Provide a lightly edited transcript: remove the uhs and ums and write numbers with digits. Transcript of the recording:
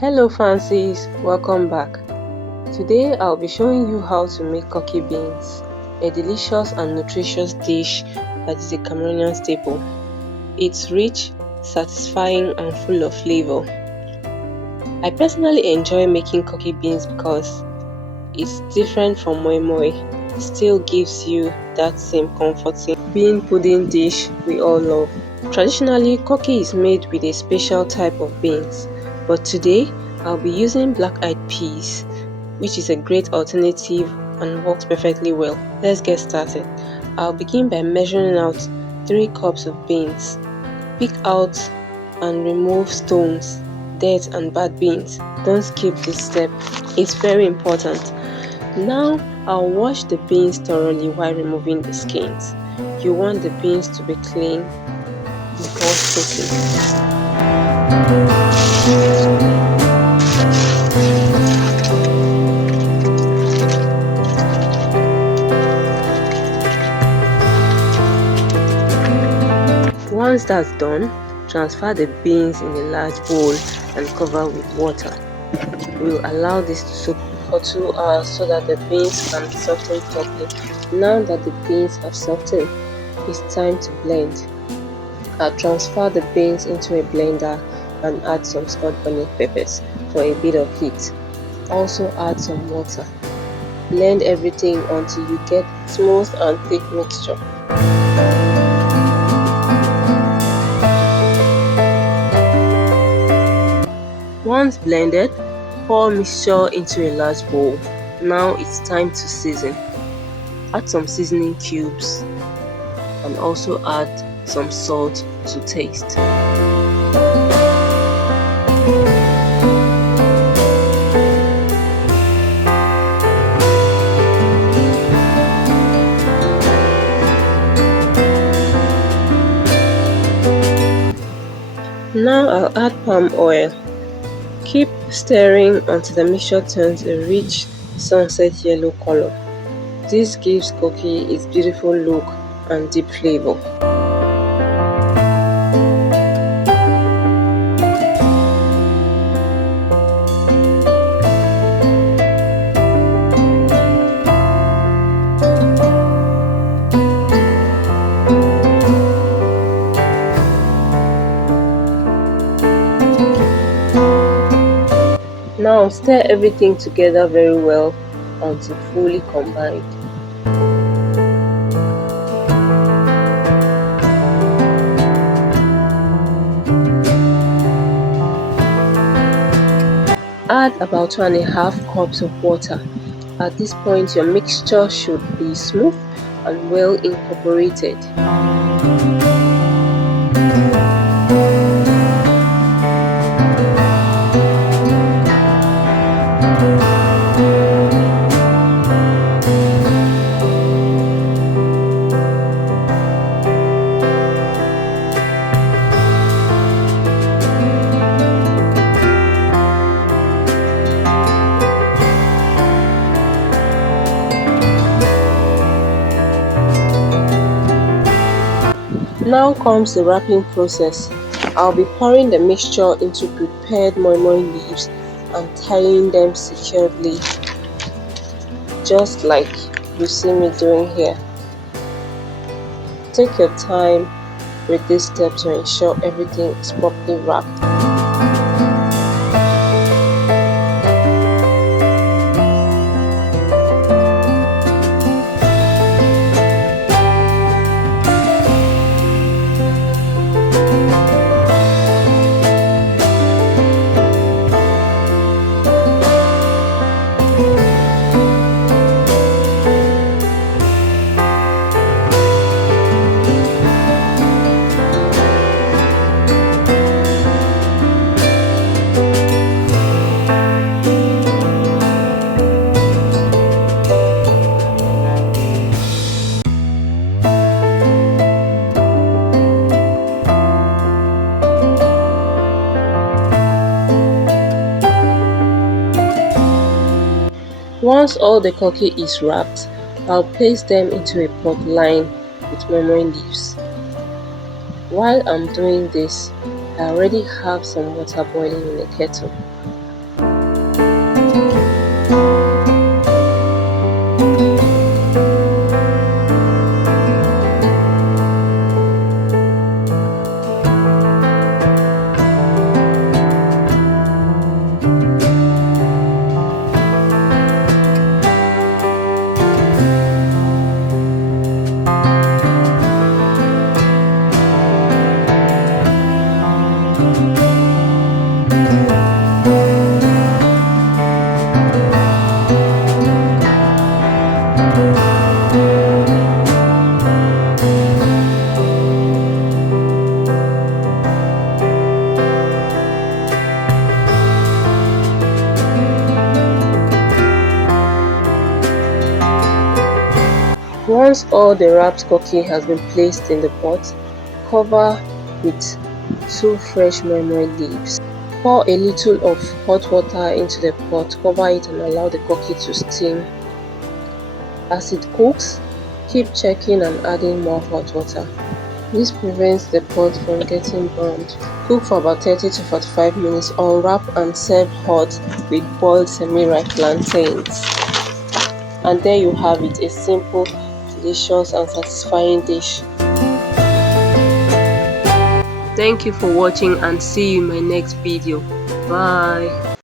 Hello fancies, welcome back. Today I'll be showing you how to make Koki Beans, a delicious and nutritious dish that is a Cameroonian staple. It's rich, satisfying and full of flavor. I personally enjoy making Koki Beans because it's different from moi moi. It still gives you that same comforting bean pudding dish we all love. Traditionally, Koki is made with a special type of beans, but today I'll be using black-eyed peas, which is a great alternative and works perfectly well. Let's get started. I'll begin by measuring out 3 cups of beans. Pick out and remove stones, dirt and bad beans. Don't skip this step, it's very important. Now I'll wash the beans thoroughly while removing the skins. You want the beans to be clean before soaking. Once that's done, transfer the beans in a large bowl and cover with water. We'll allow this to soak for 2 hours so that the beans can soften properly. Now that the beans have softened, it's time to blend. I'll transfer the beans into a blender and add some scotch bonnet peppers for a bit of heat. Also add some water. Blend everything until you get smooth and thick mixture. Once blended, pour mixture into a large bowl. Now it's time to season. Add some seasoning cubes and also add some salt to taste. Now I'll add palm oil. Keep stirring until the mixture turns a rich sunset yellow color. This gives Koki its beautiful look and deep flavor. Now stir everything together very well until fully combined. Add about 2.5 cups of water. At this point, your mixture should be smooth and well incorporated. Now comes the wrapping process. I'll be pouring the mixture into prepared moi moi leaves and tying them securely, just like you see me doing here. Take your time with this step to ensure everything is properly wrapped. Once all the Koki is wrapped, I'll place them into a pot lined with moi moi leaves. While I'm doing this, I already have some water boiling in the kettle. Once all the wrapped koki has been placed in the pot, cover with 2 fresh moi moi leaves. Pour a little of hot water into the pot, cover it and allow the koki to steam. As it cooks, keep checking and adding more hot water. This prevents the pot from getting burned. Cook for about 30 to 45 minutes, unwrap and serve hot with boiled semi-ripe plantains. And there you have it, a simple, delicious and satisfying dish. Thank you for watching and see you in my next video. Bye.